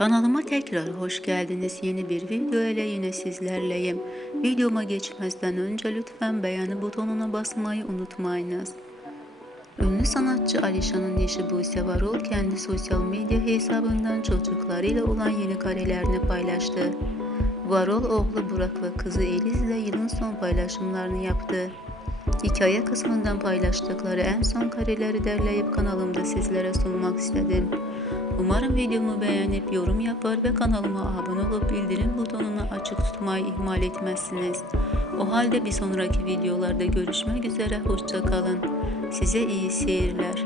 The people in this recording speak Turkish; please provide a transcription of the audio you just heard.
Kanalıma tekrar hoş geldiniz. Yeni bir video ile yine sizlerleyim. Videoma geçmezden önce lütfen beğeni butonuna basmayı unutmayınız. Ünlü sanatçı Alişan'ın eşi Buse Varol kendi sosyal medya hesabından çocuklarıyla olan yeni karelerini paylaştı. Varol oğlu Burak ve kızı Eliz ile yılın son paylaşımlarını yaptı. Hikaye kısmından paylaştıkları en son kareleri derleyip kanalımda sizlere sunmak istedim. Umarım videomu beğenip yorum yapar ve kanalıma abone olup bildirim butonunu açık tutmayı ihmal etmezsiniz. O halde bir sonraki videolarda görüşmek üzere, hoşça kalın. Size iyi seyirler.